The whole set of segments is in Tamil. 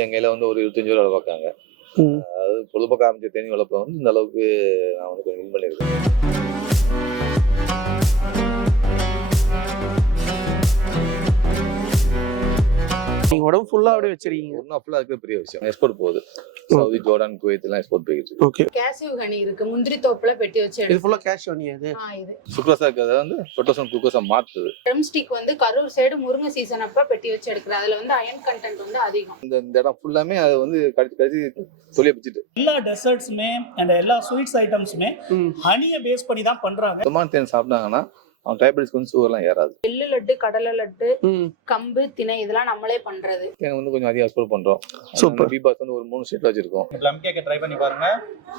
என் கையில வந்து ஒரு 25 வேலை பார்க்காங்க. அது பொழுதுபோக்க ஆரம்பிச்ச தேனி வளர்ப்ப வந்து இந்த அளவுக்கு நான் வந்து கொஞ்சம் வின் பண்ணியிருக்கேன். நீங்க உடம்பு ஃபுல்லா அப்படியே வச்சிருக்கீங்க. ஒன்னும் ஃபுல்லா இருக்கிற பெரிய விஷயம். எக்ஸ்போர்ட் போகுது. சவுதி, ஜோர்டான், குவைத் எல்லாம் எக்ஸ்போர்ட் போயிட்டு இருக்கு. ஓகே. கேசியூ ஹனி இருக்கு. முந்திரி தோப்புல பெட்டி வச்சு இது ஃபுல்லா கேஷ் ஹனியா இது? இது சுக்ரோஸா இருக்கிறத வந்து பொட்டோசம் குளுக்கோஸா மாத்துது. ட்ரம் ஸ்டிக் வந்து கரூர் சைடு முருங்கை சீசன் அப்ப பெட்டி வச்சு எடுக்கிறது. அதுல வந்து அயன் கண்டென்ட் வந்து அதிகம். இந்த இடம் ஃபுல்லாமே அது வந்து கடிச்சு தொலிய பிடிச்சிட்டு எல்லா டெசர்ட்ஸுமே அண்ட் எல்லா ஸ்வீட்ஸ் ஐட்டம்ஸுமே ஹனியை பேஸ் பண்ணி தான் பண்றாங்க. சுத்தமான தேன் சாப்பிட்டாங்கன்னா அவன் டயபெட்டிஸ் கொஞ்சம் சுகர்லாம் ஏறாது. எள்ளு லட்டு, கடலை லட்டு, கம்பு, திணை இதெல்லாம் நம்மளே பண்றது. தேன் வந்து கொஞ்சம் அதிகம் எக்ஸ்போர்ட் பண்றோம். சூப்பர். பீபாஸ் வந்து ஒரு 3 ஸ்டேட்ல வச்சிருக்கோம். ப்ளம் கேக் ட்ரை பண்ணி பாருங்க,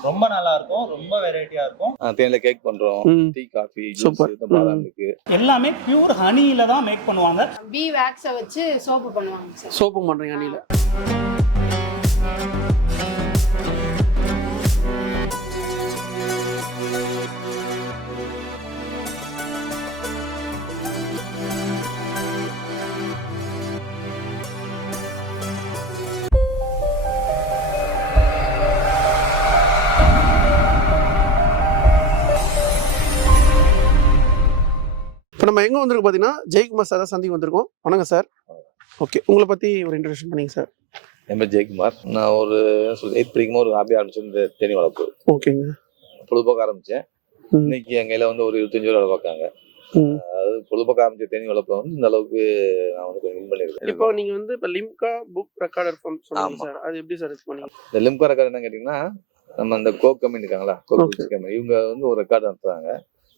ரொம்ப நல்லா இருக்கும், ரொம்ப வெரைட்டியா இருக்கும். தேன்ல கேக் பண்றோம், டீ, காஃபி, ஜூஸ், பாதாம் மில்க் எல்லாமே பியூர் ஹனியில தான் மேக் பண்ணுவாங்க. பீ வேக்ஸ வச்சு சோப்பு பண்ணுவாங்க சார். சோப்பு பண்றீங்க ஹனில? இப்போ நம்ம எங்கே வந்திருக்கோம் பார்த்தீங்கன்னா ஜெயக்குமார் சார் தான் சந்திக்கு வந்திருக்கோம். வணக்கம் சார். ஓகே, உங்களை பற்றி ஒரு இன்ட்ரடக்ஷன் பண்ணிங்க சார். என் பேர் ஜெயக்குமார். நான் ஒரு 8th படிக்கும்போது ஒரு ஹாபி ஆரம்பிச்சேன், இந்த தேனி வளர்ப்பு. ஓகேங்க. பொழுதுபோக்க ஆரம்பிச்சேன். இன்னைக்கு என் கையில வந்து ஒரு 25 வேலை பார்க்காங்க. அது பொழுதுபோக்க ஆரம்பிச்ச தேனி வளர்ப்ப வந்து இந்த அளவுக்கு நான் வந்து கொஞ்சம் வின் பண்ணியிருக்கேன். இப்போ நீங்கள் வந்து இப்போ லிம்கா புக் ரெக்கார்டர் ஃபார்ம் சொன்னீங்க சார், அது எப்படி சார் இது பண்ணீங்க? இந்த லிம்கா ரெக்கார்டு என்ன கேட்டிங்கன்னா, நம்ம இந்த கோக் கம்பெனி இருக்காங்களா, கோக் கம்பெனி, இவங்க வந்து ஒரு ரெக்கார்டு நடத்துறாங்க.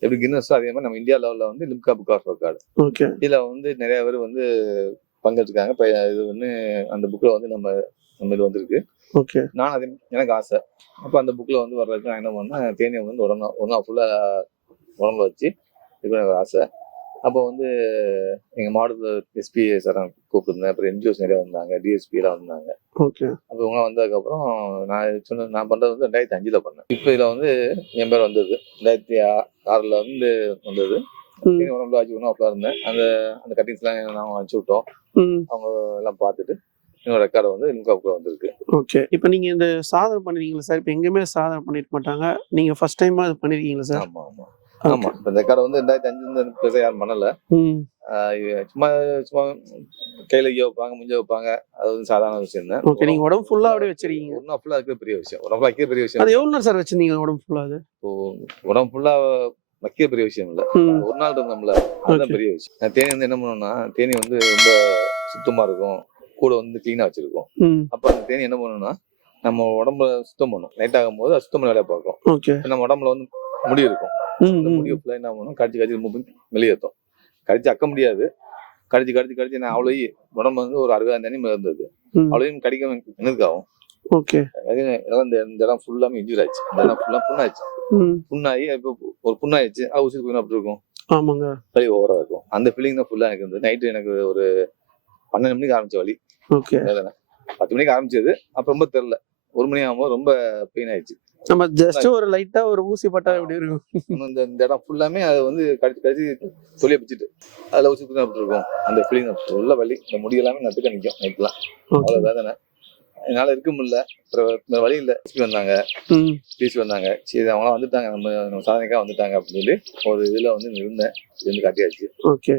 எப்படி கின்னஸோ அதே மாதிரி நம்ம இந்தியா லெவலில் வந்து Limca book of record. Okay. இதில் வந்து நிறைய பேர் வந்து பங்கெடுத்துருக்காங்க. இப்போ இது வந்து அந்த புக்கில் வந்து நம்ம இது வந்திருக்கு. ஓகே. நான் அதே எனக்கு ஆசை. அப்போ அந்த புக்கில் வந்து வர்றதுக்கு நான் என்ன பண்ணேன், தேனியை வந்து ஒன்றா ஃபுல்லாக உடம்புல வச்சு இது பண்ண ஆசை. அப்போ வந்து எங்கள் மாவட்டத்தில் எஸ்பி சார் கூப்பிட்டுருந்தேன். அப்புறம் NGOs நிறையா வந்தாங்க, DSPலாம் வந்தாங்க. ஓகே. அப்போ இவங்களாம் வந்ததுக்கப்புறம் நான் பண்ணுறது வந்து 2005 பண்ணேன். இப்போ இதில் வந்து என் பேர் வந்தது 2006 வந்து வந்தது. உடம்புல வச்சு ஒன்றும் அப்போ இருந்தேன். அந்த கட்டிங்ஸ்லாம் நாங்கள் அனுப்பிச்சு விட்டோம். அவங்க எல்லாம் பார்த்துட்டு என்னோட ரெக்கார்டை வந்து லிம்காப்புக்குள்ள வந்திருக்கு. ஓகே. இப்போ நீங்கள் இந்த சாதனை பண்ணிருக்கீங்களா சார்? இப்போ எங்கேயுமே சாதனை பண்ணிருக்க மாட்டாங்க, நீங்கள் ஃபர்ஸ்ட் டைமாக இது பண்ணிருக்கீங்களா சார்? ஆமாம் ஆமாம் ஆமாம். இப்போ இந்த ரெக்கார்டை வந்து 2005 பெருசாக யாரும் பண்ணலை. சும்மா சும்மா கையில் வைப்பாங்க, முஞ்ச வைப்பாங்க, அது வந்து சாதாரண விஷயம் தான். ஓகே. நீங்கள் உடம்பு ஃபுல்லாக அப்படியே வச்சிருக்கீங்க. ஒன்றும் ஃபுல்லாக இருக்கிற பெரிய விஷயம். உடம்புல வைக்கிற பெரிய விஷயம். அது எவ்வளோ நேரம் சார் வச்சிருந்தீங்க உடம்பு ஃபுல்லாக? அது இப்போ உடம்பு ஃபுல்லாக வைக்கிற பெரிய விஷயம் இல்லை, ஒரு நாள் இருந்தோம்ல, அதுதான் பெரிய விஷயம். தேனி வந்து என்ன பண்ணணும்னா, தேனி வந்து ரொம்ப சுத்தமாக இருக்கும், கூட வந்து கிளீனாக வச்சிருக்கோம். அப்போ அந்த தேனி என்ன பண்ணணும்னா, நம்ம உடம்புல சுத்தம் பண்ணும். நைட் ஆகும் போது அது சுத்தம் பண்ண வேலையை பார்க்கும். ஓகே. நம்ம உடம்புல வந்து முடி இருக்கும். அந்த முடியை ஃபுல்லாக என்ன பண்ணணும், கடிச்சு மூவ் பண்ணி வெளியேற்றும். கடிச்சு அக்க முடியாது. கடிச்சு நான் அவ்வளோ உடம்பு வந்து ஒரு 60 தண்ணி மேலே இருந்தது. அவ்வளோயும் கடிக்க எனக்கு ஆகும். ஓகே. இந்த இடம் ஃபுல்லாமே இன்ஜூர் ஆயிடுச்சு. இந்த இடம் ஃபுல்லாக புண்ணாச்சு. புண்ணாகி இப்போ ஒரு புண்ணாயிடுச்சு, ஊசி போய் அப்படி இருக்கும். ஆமாங்க. வலி ஓவரா இருக்கும். அந்த ஃபீலிங் தான் ஃபுல்லாக எனக்கு இருந்தது. நைட்டு எனக்கு ஒரு 12 மணிக்கு ஆரம்பிச்ச வலி. ஓகே. 10 மணிக்கு ஆரம்பிச்சது. அப்போ ரொம்ப தெரியல, 1 மணி ஆகும்போது ரொம்ப பெயின் ஆயிடுச்சு. நம்ம ஜஸ்ட் ஒரு லைட்டா ஒரு ஊசி பட்டா எப்படி இருக்கும், இந்த இடம் ஃபுல்லாமே அது வந்து கடிச்சு தொலிய பிடிச்சிட்டு அதில் ஊசி போய் அப்படி இருக்கும். அந்த ஃபீலிங் உள்ள வலி. இந்த முடி எல்லாமே நட்டுக்க நிற்கும் நைட்லாம். அவ்வளோ வேதனை. என்னால் இருக்க முடியல. அப்புறம் வழி இல்லை. பிசி வந்தாங்க. சரி அவங்களாம் வந்துட்டாங்க, நம்ம சாதனைக்காக வந்துட்டாங்க அப்படின்னு சொல்லி ஒரு இதில் வந்து இருந்தேன். இருந்து காட்டியாச்சு. ஓகே.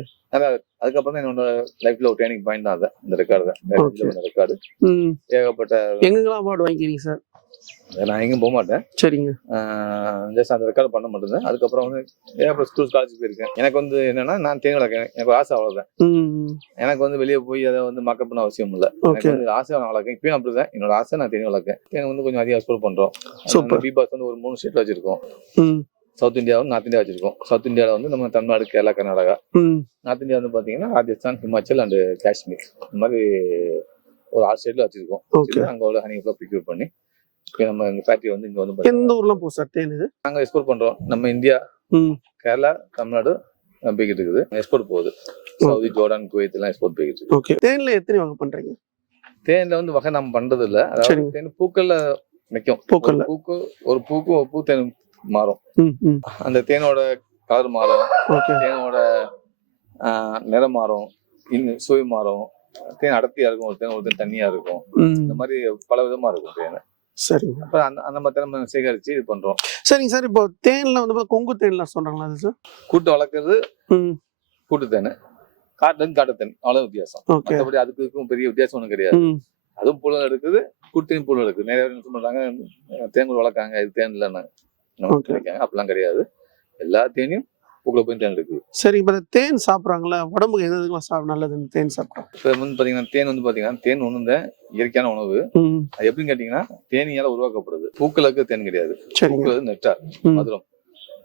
அதுக்கப்புறம் தான் என்னோட லைஃப்ல ஒரு டேர்னிங் பாயிண்ட் தான் இந்த ரெக்கார்டு தான். ரெக்கார்டு ஏகப்பட்ட எங்கெல்லாம் அவார்டு வாங்கிக்கிறீங்க சார்? நான் எங்கேயும் போக மாட்டேன். சரிங்க. ஜஸ்ட் அந்த ரெக்கார்டு பண்ண மாட்டேன். அதுக்கப்புறம் வந்து ஏகப்பட்ட ஸ்கூல் காலேஜ் போயிருக்கேன். எனக்கு வந்து என்னன்னா, நான் தேனி வளர்க்கேன். எனக்கு ஆசை அவ்வளோதான். எனக்கு வந்து வெளியே போய் அதை வந்து மக்கப் பண்ண அவசியம் இல்லை. எனக்கு வந்து ஆசை நான் வளர்க்கேன். இப்பயும் அப்படிதான். என்னோட ஆசை நான் தேனி வளர்க்கேன். எனக்கு வந்து கொஞ்சம் அதிகம் எக்ஸ்ப்ளோர் பண்றோம். பீபாஸ் வந்து ஒரு 3 ஸ்டேட்ல வச்சிருக்கோம். சவுத் இந்தியா வந்து நார்த் இந்தியா வச்சிருக்கோம். சவுத் இந்தியாவில் வந்து நம்ம தமிழ்நாடு, கேரளா, கர்நாடகா. நார்த் இந்தியா வந்து பார்த்தீங்கன்னா ராஜஸ்தான், ஹிமாச்சல் அண்ட் காஷ்மீர், இந்த மாதிரி ஒரு 6 ஸ்டேட்ல வச்சிருக்கோம். அங்கே உள்ள ஹனி ஃபுல்லாக ப்ரிக்யூர் பண்ணி நம்ம ஃபேக்டரி வந்து இங்கே வந்து எந்த ஊர்லாம் போ சார் தேன் இது? நாங்கள் எக்ஸ்போர்ட் பண்றோம். நம்ம இந்தியா, கேரளா, தமிழ்நாடு போய்கிட்டு இருக்குது. எக்ஸ்போர்ட் போகுது. சவுதி, ஜோர்டான், குவைத் எல்லாம் எக்ஸ்போர்ட் போய்கிட்டு இருக்கு. ஓகே. தேன்ல எத்தனை வகை பண்றீங்க? தேன்ல வந்து வகை நம்ம பண்றது இல்லை. அதாவது தேன் பூக்கள்ல நிற்கும். ஒரு பூ தேன் மாறும். அந்த தேனோட கலர் மாறும், தேனோட நிறம் மாறும், சுவை மாறும், தேன் அடர்த்தியா இருக்கும், ஒரு தேன் தண்ணியா இருக்கும். இந்த மாதிரி பல விதமா இருக்கும் தேன். சரிங்க. அப்ப அந்த மாதிரி நம்ம சேகரிச்சு இது பண்றோம். சரிங்க சார். இப்போ தேன்ல வந்து கொங்கு தேன்லாம் சொல்றாங்களா அது சார்? கூட்டு வளர்க்கறது கூட்டு தேன், காட்டு தேன், அவ்வளவு வித்தியாசம். மற்றபடி அதுக்கும் பெரிய வித்தியாசம் ஒன்றும் கிடையாது. அதுவும் புழல் எடுக்குது, கூட்டையும் புழல் எடுக்குது. நிறைய பேர் சொல்றாங்க தேன் வளர்க்காங்க, இது தேன் இல்லைன்னு நினைக்காங்க. அப்படிலாம் கிடையாது. எல்லா தேனையும் பூக்குள்ள போய் தேன் எடுக்குது. சரி, இப்போ தேன் சாப்பிட்றாங்களா, உடம்புக்கு எதுவும் நல்லதுன்னு தேன் சாப்பிட்றோம்? இப்போ வந்து பாத்தீங்கன்னா தேன் வந்து பாத்தீங்கன்னா தேன் ஒண்ணு இயற்கையான உணவு. அது எப்படின்னு கேட்டீங்கன்னா தேனியால உருவாக்கப்படுது. பூக்களுக்கு தேன் கிடையாது. பூக்கள் நெக்டார், மதுரம்.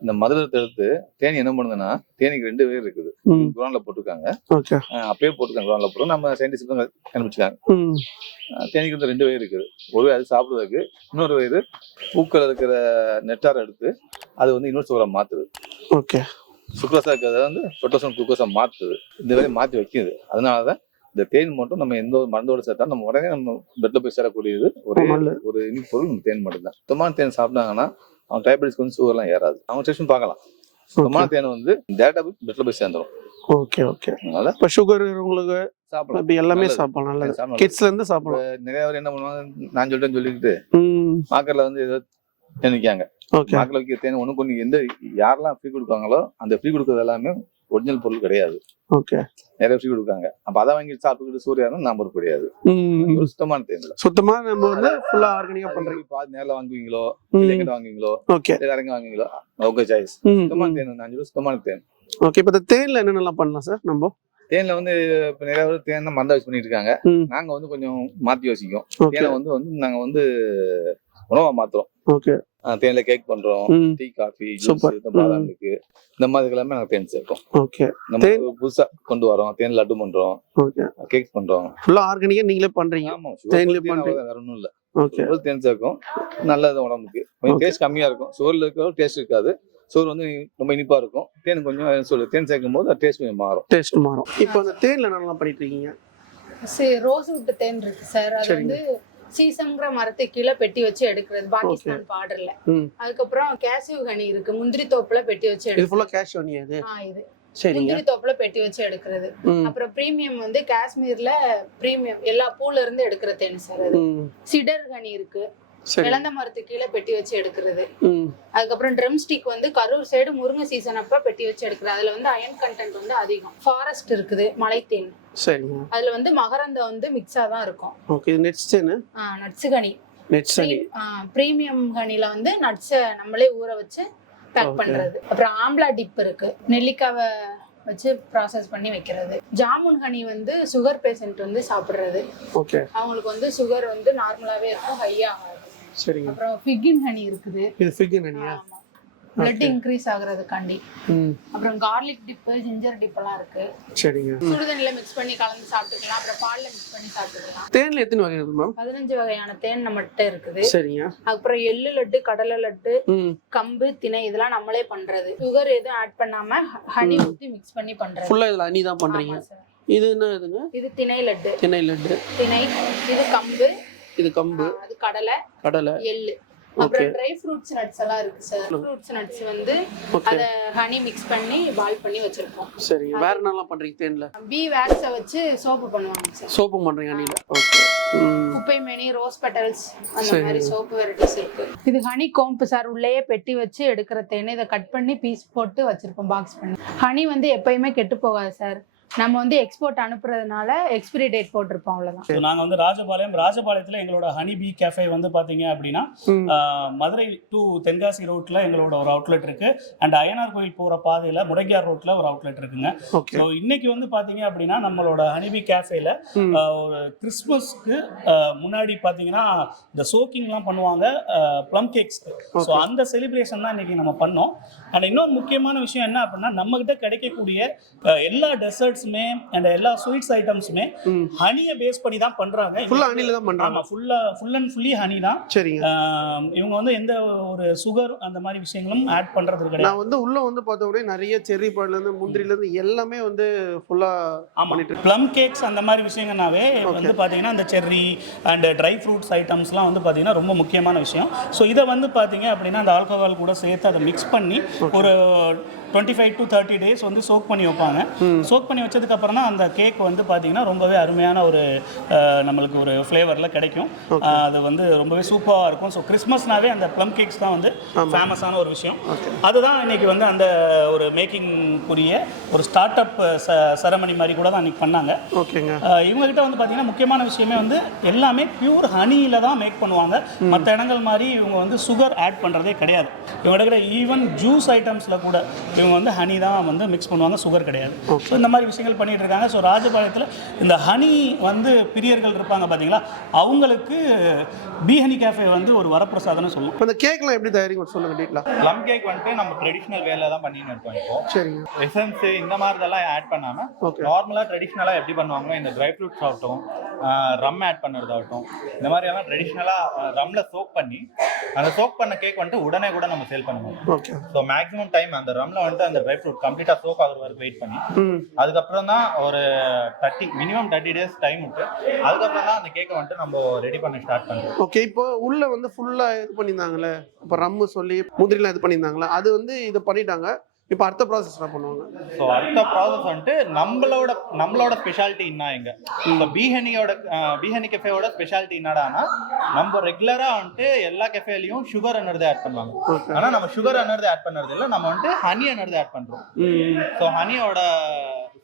இந்த மதுரத்தை எடுத்து தேனி என்ன பண்ணுதுன்னா, தேனிக்கு 2 வேர் இருக்குது. குரான்ல போட்டிருக்காங்க, அப்பயே போட்டிருக்காங்க. குரான்ல போட்டு நம்ம சயின்டிஸ்ட் கண்டுபிடிச்சிருக்காங்க. தேனிக்கு வந்து 2 வேர் இருக்குது. ஒரு வேர் அது சாப்பிடுறதுக்கு, இன்னொரு வேர் பூக்கள் இருக்கிற நெட்டார் எடுத்து அது வந்து இன்னொரு சுகரா மாத்துது. சுக்ரோஸா இருக்கிறத வந்து பொட்டோசம் குளுக்கோஸா மாத்துது. இந்த வேலையை மாற்றி வைக்குது. அதனாலதான் இந்த தேன் மட்டும் நம்ம எந்த ஒரு மருந்தோட சேர்த்தா நம்ம உடனே நம்ம பெட்ல போய் சேரக்கூடியது ஒரு இனிப்பு பொருள் நம்ம தேன் மட்டும்தான். சுத்தமான தேன் சாப்பிட்டாங்கன்னா அவங்க டயபெட்டிஸ்க்கு வந்து சுகர்லாம் ஏறாது. அவங்க டெஸ்ட் பார்க்கலாம். சுத்தமான தேன் வந்து டேரக்டா போய் பெட்ல போய் சேர்ந்துடும். அதனால இப்போ சுகர் உங்களுக்கு சாப்பிடலாம், எல்லாமே சாப்பிடலாம். கிட்ஸ்ல இருந்து சாப்பிடலாம். நிறைய பேர் என்ன பண்ணுவாங்க, நான் சொல்லிட்டேன்னு சொல்லிட்டு மார்க்கெட்ல வந்து ஏதோ நினைக்காங்க. மார்க்கெட்ல வைக்கிற தேன் ஒண்ணு எந்த யாரெல்லாம் ஃப்ரீ கொடுப்பாங்களோ அந்த ஃப்ரீ கொடுக்கறது எல்லாமே ஒரிஜினல் பொருள் கிடையாது. நிறைய ஃப்ரீ கொடுக்காங்க. அப்ப அதை வாங்கி சாப்பிட்டுக்கிட்டு சூரியானா நம்ம கிடையாது. சுத்தமான தேன், சுத்தமா நம்ம வந்து ஃபுல்லா ஆர்கானிக்கா பண்றீங்க. பாதி நேரில் வாங்குவீங்களோ, எங்கிட்ட வாங்குவீங்களோ, இறங்க வாங்குவீங்களோ, ஓகே சாய்ஸ். சுத்தமான தேன், நான் சுத்தமான தேன். ஓகே, இப்போ தேன்ல என்னென்னலாம் பண்ணலாம் சார்? நம்ம தேன்ல வந்து இப்ப நிறைய பேர் தேன் தான் மருந்தா யூஸ் பண்ணிட்டு இருக்காங்க. நாங்க வந்து கொஞ்சம் மாத்தி யோசிக்கோம். தேனை வந்து நாங்க வந்து உணவா மாத்துறோம். தேன்ல கேக் பண்றோம், டீ, காஃபி, ஜூஸ், பாதாம் இருக்கு, இந்த மாதிரி எல்லாமே நாங்க தேன் சேர்ப்போம். நம்ம புதுசா கொண்டு வரோம். தேன் லட்டு பண்றோம், கேக் பண்றோம். ஃபுல்லா ஆர்கானிக்கா நீங்களே பண்றீங்க? ஆமா, தேன்ல பண்றீங்க, வேற ஒண்ணும் இல்ல. தேன் சேர்க்கும், நல்லது உடம்புக்கு. கொஞ்சம் டேஸ்ட் கம்மியா இருக்கும். சுகர்ல இருக்க டேஸ்ட் இருக்காது. சோறு வந்து ரொம்ப இனிப்பா இருக்கும். தேன் கொஞ்சம் தேன் சேர்க்கும் போது டேஸ்ட் கொஞ்சம் மாறும். இப்போ அந்த தேன்ல என்னெல்லாம் பண்ணிட்டு இருக்கீங்க? ரோஸ்வுட் தேன் இருக்கு சார். அது வந்து சீசம்ங்கிற மரத்தை கீழே பெட்டி வச்சு எடுக்கிறது, பாகிஸ்தான் பார்டர்ல. அதுக்கப்புறம் கேசியூ ஹனி இருக்கு, முந்திரி தோப்புல பெட்டி வச்சு எடுக்கிறது. இது முந்திரி தோப்புல பெட்டி வச்சு எடுக்கிறது. அப்புறம் பிரீமியம் வந்து காஷ்மீர்ல பிரீமியம் எல்லா பூல இருந்து எடுக்கிற தேன் சார். அது சிடர் ஹனி இருக்கு, இளந்த மரத்து கீழே பெட்டி வச்சு எடுக்கிறது. அதுக்கப்புறம் ட்ரம் ஸ்டிக் வந்து கரூர் சைடு முருங்கை சீசன் அப்ப பெட்டி வச்சு எடுக்கிறது. அதுல வந்து அயன் கண்டென்ட் வந்து அதிகம். ஃபாரஸ்ட் இருக்குது, மலைத்தேன். அதுல வந்து மகரந்தம் வந்து மிக்ஸா தான் இருக்கும். நட்ஸ் ஹனி, பிரீமியம் ஹனில வந்து நட்ஸ் நம்மளே ஊற வச்சு பேக் பண்றது. அப்புறம் ஆம்லா டிப் இருக்கு, நெல்லிக்காவை வச்சு ப்ராசஸ் பண்ணி வைக்கிறது. ஜாமுன் ஹனி வந்து சுகர் பேஷண்ட் வந்து சாப்பிடுறது. அவங்களுக்கு வந்து சுகர் வந்து நார்மலாவே இருக்கும், ஹையா ஆகாது. அப்புறம் ஃபிகின் ஹனி இருக்குது. பிளட் இன்க்ரீஸ் ஆகுறதுக்காண்டி. அப்புறம் கார்லிக் டிப், ஜிஞ்சர் டிப் எல்லாம் இருக்கு. சுடுதண்ணில மிக்ஸ் பண்ணி கலந்து சாப்பிட்டுக்கலாம். அப்புறம் பால்ல மிக்ஸ் பண்ணி சாப்பிட்டுக்கலாம். தேன்ல எத்தனை வகை இருக்கு மேம்? 15 வகையான தேன் நம்மகிட்ட இருக்குது. அப்புறம் எள்ளு லட்டு, கடலை லட்டு, கம்பு, திணை இதெல்லாம் நம்மளே பண்றது. சுகர் எதுவும் ஆட் பண்ணாம ஹனி ஊத்தி மிக்ஸ் பண்ணி பண்றது. ஃபுல்லா இதுல ஹனி தான் பண்றீங்க. இது என்ன இதுங்க? இது திணை லட்டு. திணை, இது கம்பு, அது கடலை, எள்ளு. அப்புறம் ட்ரை ஃப்ரூட்ஸ் நட்ஸ் எல்லாம் இருக்கு சார். ஃப்ரூட்ஸ் நட்ஸ் வந்து அத ஹனி மிக்ஸ் பண்ணி பால் பண்ணி வச்சிருப்போம். சரி, வேற என்னலாம் பண்றீங்க தேன்ல? பீ வேக்ஸ வச்சு சோப்பு பண்ணுவாங்க சார். சோப்பு பண்றீங்க ஹனில? குப்பை மேனி, ரோஸ் பெட்டல்ஸ், அந்த மாதிரி சோப்பு வெரைட்டிஸ் இருக்கு. இது ஹனி கோம்பு சார். உள்ளேயே பெட்டி வச்சு எடுக்கிற தேன். இதை கட் பண்ணி பீஸ் போட்டு வச்சிருப்போம், பாக்ஸ் பண்ணி. ஹனி வந்து எப்பயுமே கெட்டு போகாது சார். நம்ம வந்து எக்ஸ்போர்ட் அனுப்புறதுனால எக்ஸ்பிரி டேட் போட்டிருப்போம், அவ்வளவுதான். நாங்க வந்து ராஜபாளையத்துல எங்களோட ஹனி பீ கேஃபே வந்து பாத்தீங்க அப்படின்னா மதுரை டு தென்காசி ரோட்ல எங்களோட ஒரு அவுட்லெட் இருக்கு. அண்ட் அய்யனார் கோயில் போற பாதையில முடங்கியார் ரோட்ல ஒரு அவுட்லெட் இருக்குங்க. ஸோ இன்னைக்கு வந்து பாத்தீங்க அப்படின்னா நம்மளோட ஹனி பீ கேஃபேல ஒரு கிறிஸ்மஸ்க்கு முன்னாடி பாத்தீங்கன்னா இந்த சோக்கிங்லாம் பண்ணுவாங்க, ப்ளம் கேக்ஸ்க்கு. ஸோ அந்த செலிப்ரேஷன் தான் இன்னைக்கு நம்ம பண்ணோம். அண்ட் இன்னொரு முக்கியமான விஷயம் என்ன அப்படின்னா, நம்ம கிட்ட கிடைக்கக்கூடிய எல்லா டெசர்ட்ஸ் and எல்லா ஸ்வீட்ஸ் ஐட்டம்ஸுமே ஹனியை பேஸ் பண்ணி தான் பண்றாங்க. ஃபுல்லா ஹனில தான் பண்றாங்க. ஆமா, ஃபுல் அண்ட் ஃபுல்லி ஹனி தான். சரிங்க. இவங்க வந்து எந்த ஒரு சுகர் அந்த மாதிரி விஷயங்களும் ஆட் பண்றது கிடையாது. நான் வந்து உள்ள வந்து பார்த்தவரை நிறைய செர்ரி பழம்ல இருந்து முந்திரில இருந்து எல்லாமே வந்து ஃபுல்லா பண்ணிட்டு. ப்ளம் கேக்ஸ் அந்த மாதிரி விஷயங்கள்னாவே வந்து பாத்தீங்கன்னா இந்த செர்ரி அண்ட் ட்ரை ஃப்ரூட்ஸ் ஐட்டம்ஸ்லாம் வந்து பாத்தீங்கன்னா ரொம்ப முக்கியமான விஷயம். ஸோ இதை வந்து பாத்தீங்க அப்படின்னா அந்த ஆல்கஹால் கூட சேர்த்து அதை மிக்ஸ் பண்ணி ஒரு 25 to 30 டேஸ் வந்து சோக் பண்ணி வைப்பாங்க. சோக் பண்ணி வச்சதுக்கப்புறம் தான் அந்த கேக் வந்து பார்த்தீங்கன்னா ரொம்பவே அருமையான ஒரு நம்மளுக்கு ஒரு ஃப்ளேவரில் கிடைக்கும். அது வந்து ரொம்பவே சூப்பராக இருக்கும். ஸோ கிறிஸ்மஸ்னாவே அந்த ப்ளம் கேக்ஸ் தான் வந்து ஃபேமஸான ஒரு விஷயம். அதுதான் இன்னைக்கு வந்து அந்த ஒரு மேக்கிங்குரிய ஒரு ஸ்டார்ட் அப் செரமனி மாதிரி கூட தான் இன்னைக்கு பண்ணாங்க. ஓகேங்க. இவங்ககிட்ட வந்து பார்த்தீங்கன்னா முக்கியமான விஷயமே வந்து எல்லாமே பியூர் ஹனியில் தான் மேக் பண்ணுவாங்க. மற்ற இடங்கள் மாதிரி இவங்க வந்து சுகர் ஆட் பண்ணுறதே கிடையாது. இவங்க கிட்ட ஈவன் ஜூஸ் ஐட்டம்ஸில் கூட இவங்க வந்து ஹனி தான் வந்து மிக்ஸ் பண்ணுவாங்க, சுகர் கிடையாது. ஸோ இந்த மாதிரி விஷயங்கள் பண்ணிட்டு இருக்காங்க. ஸோ ராஜபாளையத்தில் இந்த ஹனி வந்து பிரியர்கள் இருப்பாங்க பார்த்தீங்களா, அவங்களுக்கு பி ஹனி கேஃபே வந்து ஒரு வரப்பிரசாதம்னு சொல்லலாம். இப்போ இந்த கேக்லாம் எப்படி தயாரிங்க சொல்லுங்க டீட்டெயிலாக. ப்ளம் கேக் வந்துட்டு நம்ம ட்ரெடிஷ்னல் வேல தான் பண்ணின்னு இருக்கோம். இப்போ சரிங்க. எசன்ஸ் இந்த மாதிரி இதெல்லாம் ஆட் பண்ணாம நார்மலா ட்ரெடிஷ்னலா எப்படி பண்ணுவாங்களோ இந்த ட்ரை ஃப்ரூட்ஸ் ஆகட்டும், ரம் ஆட் பண்ணுறதாகட்டும், இந்த மாதிரி எல்லாம் ட்ரெடிஷ்னலா ரம்ல சோக் பண்ணி அந்த சோக் பண்ண கேக் வந்துட்டு உடனே கூட நம்ம சேல் பண்ணுவோம். ஓகே. ஸோ மேக்ஸிமம் டைம் அந்த ரம்ல வந்துட்டு அந்த ட்ரை ஃப்ரூட் கம்ப்ளீட்டா சோக் ஆகுற வரைக்கும் வெயிட் பண்ணி அதுக்கப்புறம் தான் ஒரு மினிமம் 30 டேஸ் டைம் விட்டு அதுக்கப்புறம் தான் அந்த கேக்கை வந்துட்டு நம்ம ரெடி பண்ண ஸ்டார்ட் பண்ணுவோம். ஓகே. இப்போ உள்ள வந்து ஃபுல்லா இது பண்ணியிருந்தாங்களே, இப்போ ரம்மு சொல்லி முந்திரிலாம் இது பண்ணியிருந்தாங்களே, அது வந்து இதை பண்ணிட்டாங்க. இப்போ அடுத்த ப்ராசஸ் என்ன பண்ணுவாங்க? ஸோ அடுத்த ப்ராசஸ் வந்துட்டு நம்மளோட ஸ்பெஷாலிட்டி என்ன எங்க இப்போ பிஹனி கெஃபேவோட ஸ்பெஷாலிட்டி என்னடானா, நம்ம ரெகுலரா வந்துட்டு எல்லா கெஃபேலையும் சுகர் என்னது ஆட் பண்ணுவாங்க. ஆனா நம்ம சுகர் என்னது ஆட் பண்ணுறது இல்லை, நம்ம வந்துட்டு ஹனி என்னது ஆட் பண்றோம். ஸோ ஹனியோட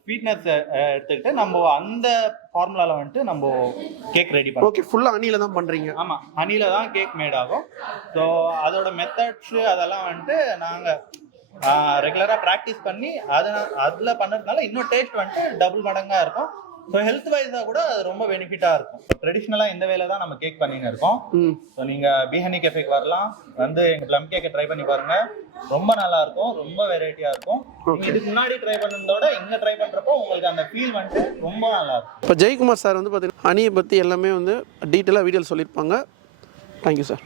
ஸ்வீட்னஸ் எடுத்துக்கிட்டு நம்ம அந்த ஃபார்முலால வந்துட்டு நம்ம கேக் ரெடி பண்ணுவோம். ஓகே. ஃபுல்லா ஹனில தான் பண்றீங்க? ஆமா, ஹனில தான் கேக் மேட் ஆகும். ஸோ அதோட மெத்தட்ஸ் அதெல்லாம் வந்துட்டு நாங்க ரெகுலரா ப்ராக்டிஸ் பண்ணி அதுல பண்ணதுனால இன்னும் டேஸ்ட் வந்துட்டு டபுள் மடங்கா இருக்கும். ஸோ ஹெல்த் வைஸா கூட அது ரொம்ப பெனிஃபிட்டா இருக்கும். ட்ரெடிஷ்னலா இந்த வேலை தான் நம்ம கேக் பண்ணின்னு இருக்கோம். ஸோ நீங்க பிஹனி கெஃபேக்கு வரலாம், வந்து எங்க ப்ளம் கேக்கை ட்ரை பண்ணி பாருங்க. ரொம்ப நல்லா இருக்கும், ரொம்ப வெரைட்டியா இருக்கும். இதுக்கு முன்னாடி ட்ரை பண்ணதோட இங்க ட்ரை பண்றப்போ உங்களுக்கு அந்த ஃபீல் வந்துட்டு ரொம்ப நல்லா இருக்கும். இப்போ ஜெயக்குமார் சார் வந்து பார்த்தீங்கன்னா ஹனியை பற்றி எல்லாமே வந்து டீட்டெயிலாக வீடியோவில் சொல்லியிருப்பாங்க. Thank you sir.